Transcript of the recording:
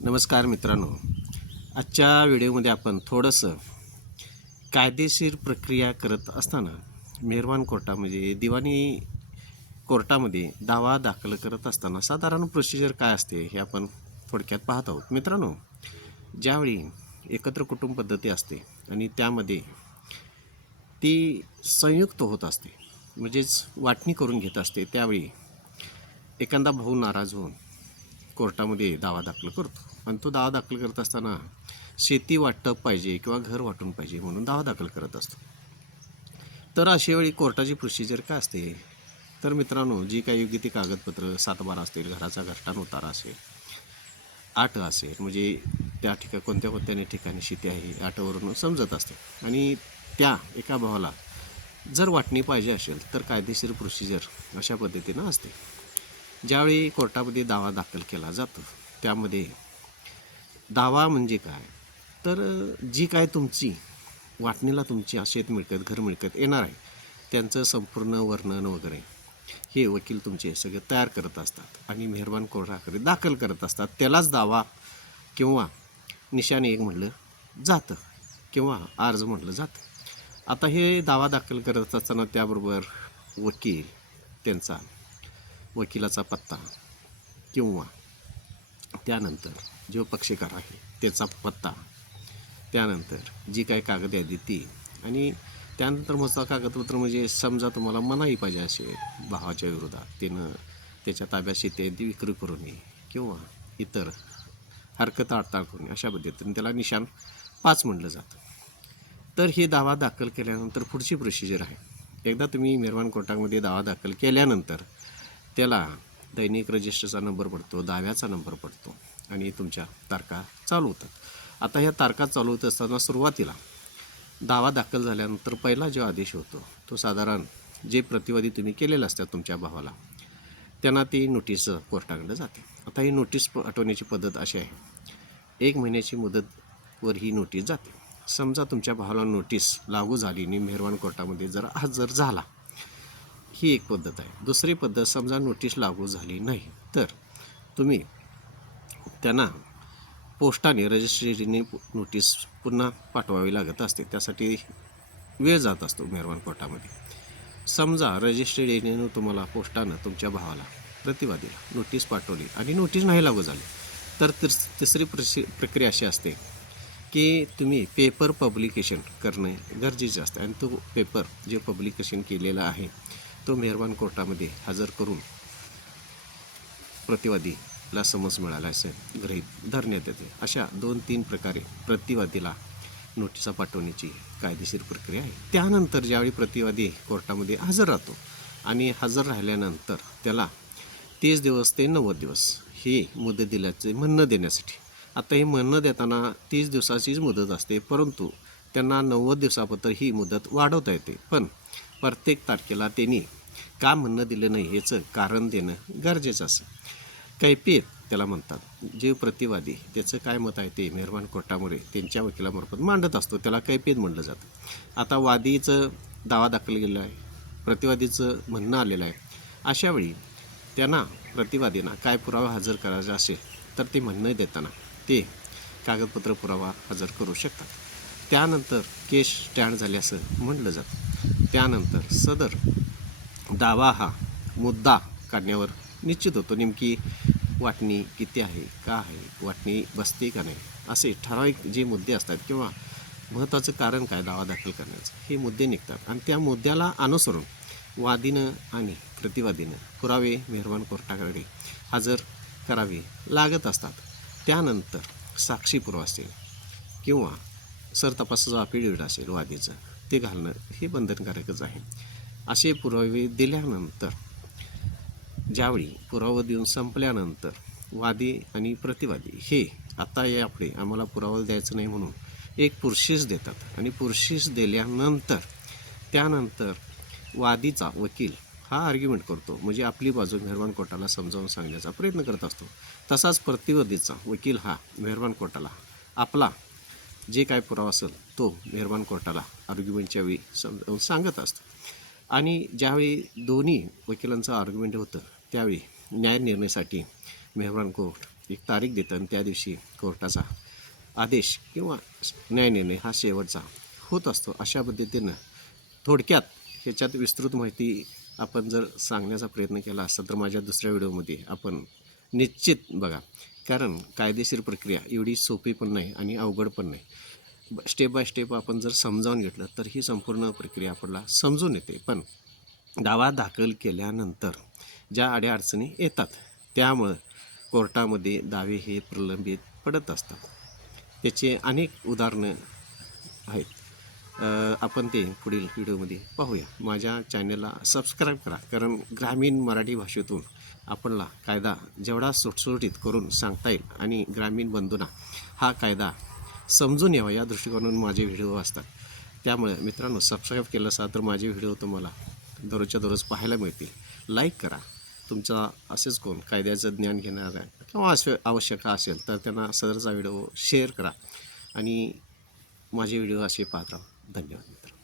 नमस्कार मित्रांनो. आजच्या व्हिडिओमध्ये आपण थोडंसं कायदेशीर प्रक्रिया करत असताना मेहरबान कोर्टामध्ये म्हणजे दिवाणी कोर्टामध्ये दावा दाखल करत असताना साधारण प्रोसिजर काय असते हे आपण थोडक्यात पाहत आहोत. मित्रांनो ज्यावेळी एकत्र कुटुंब पद्धती असते आणि त्यामध्ये ती संयुक्त होत असते म्हणजेच वाटणी करून घेत असते त्यावेळी एखादा भाऊ नाराज होऊन कोर्टामध्ये दावा दाखल करतो. आणि तो दावा दाखल करत असताना शेती वाटप पाहिजे किंवा घर वाटून पाहिजे म्हणून दावा दाखल करत असतो. तर अशा वेळी कोर्टाची प्रोसिजर काय असते? तर मित्रांनो जी काही योग्य ती कागदपत्र सातबारा असतील घराचा घरटान उतारा असेल आठ असेल म्हणजे त्या ठिका कोणत्या कोणत्या ठिकाणी शेती आहे आठवरून समजत असते. आणि त्या एका भावाला जर वाटणी पाहिजे असेल तर कायदेशीर प्रोसिजर अशा पद्धतीनं असते. ज्यावेळी कोर्टामध्ये दावा दाखल केला जातो त्यामध्ये दावा म्हणजे काय? तर जी काय तुमची वाटणीला तुमची शेत मिळकत घर मिळकत येणार आहे त्यांचं संपूर्ण वर्णन वगैरे हे वकील तुमचे सगळे तयार करत असतात आणि मेहरबान कोर्टाकडे दाखल करत असतात. त्यालाच दावा किंवा निशाने एक म्हटलं जातं किंवा अर्ज म्हटलं जातं. आता हे दावा दाखल करत असताना त्याबरोबर वकील त्यांचा वकिलाचा पत्ता किंवा त्यानंतर जो पक्षकार आहे त्याचा पत्ता त्यानंतर जी काही कागद यादी ती आणि त्यानंतर मजचा कागदपत्र म्हणजे समजा तुम्हाला मनाई पाहिजे असेल भावाच्या विरोधात त्यानं त्याच्या ताब्यात शेती विक्री करू नये किंवा इतर हरकत आडताळ करू नये अशा पद्धतीने त्याला निशाण पाच म्हटलं जातं. तर हे दावा दाखल केल्यानंतर पुढची प्रोसिजर आहे. एकदा तुम्ही मेहरबान कोर्टामध्ये दावा दाखल केल्यानंतर त्याला दैनिक रजिस्टरचा नंबर पडतो दाव्याचा नंबर पडतो आणि तुमच्या तारखा चालू होतात. आता ह्या तारखा चालू होत असताना सुरुवातीला दावा दाखल झाल्यानंतर पहिला जो आदेश होतो तो साधारण जे प्रतिवादी तुम्ही केलेलं असतात तुमच्या भावाला त्यांना ती नोटीस कोर्टाकडे जाते. आता ही नोटीस पाठवण्याची पद्धत अशी आहे. एक महिन्याची मुदतवर ही नोटीस जाते. समजा तुमच्या भावाला नोटीस लागू झाली आणि मेहरवान कोर्टामध्ये जर हजर झाला ही एक पद्धत आहे. दुसरी पद्धत समजा नोटीस लागू झाली नाही तर तुम्ही त्यांना पोस्टाने रजिस्ट्रेशनने नोटीस पुन्हा पाठवावी लागत असते. त्यासाठी वेळ जात असतो मेहरवान कोर्टामध्ये. समजा रजिस्ट्रेड एजंटनं तुम्हाला पोस्टानं तुमच्या भावाला प्रतिवादीला नोटीस पाठवली आणि नोटीस नाही लागू झाली तर तिस तिसरी प्रसि प्रक्रिया अशी असते की तुम्ही पेपर पब्लिकेशन करणे गरजेचे असते. आणि तो पेपर जे पब्लिकेशन केलेला आहे तो मेहरबान कोर्टामध्ये हजर करून प्रतिवादीला समज मिळाला असे गृहीत धरण्यात येते. अशा दोन तीन प्रकारे प्रतिवादीला नोटिसा पाठवण्याची कायदेशीर प्रक्रिया आहे. त्यानंतर ज्यावेळी प्रतिवादी कोर्टामध्ये हजर राहतो आणि हजर राहिल्यानंतर त्याला तीस दिवस ते नव्वद दिवस ही मुदत दिल्याचे म्हणणं देण्यासाठी. आता हे म्हणणं देताना तीस दिवसाचीच मुदत असते परंतु त्यांना नव्वद दिवसापत्र ही मुदत वाढवता येते. पण प्रत्येक तारखेला त्यांनी का म्हणणं दिलं नाही याचं कारण देणं गरजेचं असं. कैफियत त्याला म्हणतात. जे प्रतिवादी त्याचं काय मत आहे ते मेहरबान कोर्टामुळे त्यांच्या वकिलामार्फत मांडत असतो. त्याला कैफियत म्हटलं जातं. आता वादीचं दावा दाखल केलेला आहे प्रतिवादीचं म्हणणं आलेलं आहे. अशावेळी त्यांना प्रतिवादींना काय पुरावा हजर करायचा असेल तर ते म्हणणं देताना ते कागदपत्र पुरावा हजर करू शकतात. त्यानंतर केस स्टँड झाले असं म्हटलं जातं. त्यानंतर सदर दावा हा मुद्दा काढण्यावर निश्चित होतो. नेमकी वाटणी किती आहे का आहे वाटणी बसते का नाही असे ठराविक जे मुद्दे असतात किंवा महत्त्वाचं कारण काय दावा दाखल करण्याचं हे मुद्दे निघतात. आणि त्या मुद्द्याला अनुसरून वादीनं आणि प्रतिवादीनं पुरावे मेहरबान कोर्टाकडे हजर करावे लागत असतात. त्यानंतर साक्षीपूर्व असेल किंवा सरतपासाचं अफिडेविट असेल वादीचं. ते घालणं हे बंधनकारकच आहे. असे पुरावे दिल्यानंतर ज्यावेळी पुरावा देऊन संपल्यानंतर वादी आणि प्रतिवादी हे आता यापुढे आम्हाला पुरावा द्यायचं नाही म्हणून एक पुरशीस देतात आणि पुरशीस दिल्यानंतर त्यानंतर वादीचा वकील हा आर्ग्युमेंट करतो. म्हणजे आपली बाजू मेहरबान कोर्टाला समजावून सांगण्याचा प्रयत्न करत असतो. तसाच प्रतिवादीचा वकील हा मेहरबान कोर्टाला आपला जे काय पुरावा असेल तो मेहरबान कोर्टाला आर्ग्युमेंटच्या वेळी समजावून सांगत असतो. आणि ज्यावेळी दोन्ही वकिलांचं आर्ग्युमेंट होतं त्यावेळी न्याय निर्णयासाठी मेहरबान कोर्ट एक तारीख देतं आणि त्या दिवशी कोर्टाचा आदेश किंवा न्यायनिर्णय हा शेवटचा होत असतो. अशा पद्धतीनं थोडक्यात ह्याच्यात विस्तृत माहिती आपण जर सांगण्याचा प्रयत्न केला असता तर माझ्या दुसऱ्या व्हिडिओमध्ये आपण निश्चित बघा. कारण कायदेशीर प्रक्रिया एवढी सोपी पण नाही आणि अवघड पण नाही. स्टेप बाय स्टेप आपण जर समजावून घेतलं तर ही संपूर्ण प्रक्रिया आपल्याला समजून येते. पण दावा दाखल केल्यानंतर ज्या अडीअडचणी येतात त्यामुळं कोर्टामध्ये दावे हे प्रलंबित पडत असतात. त्याचे अनेक उदाहरणं आहेत. आपण ते पुढील व्हिडिओमध्ये पाहूया. माझ्या चॅनलला सबस्क्राईब करा. कारण ग्रामीण मराठी भाषेतून आपणला कायदा जेवढा सुटसुटीत करून सांगता येईल आणि ग्रामीण बंधूंना हा कायदा समजून यावा या दृष्टिकोनातून माझे व्हिडिओ असतात त्यामुळे मित्रांनो सबस्क्राईब केलं असा तर माझे व्हिडिओ तुम्हाला दररोजच्या दररोज पाहायला मिळतील. लाईक करा. तुमचा असेच कोण कायद्याचं ज्ञान घेणार आहे किंवा असे आवश्यक असेल तर त्यांना सदरचा व्हिडिओ शेअर करा. आणि माझे व्हिडिओ असे पाहत राहा. daño adentro.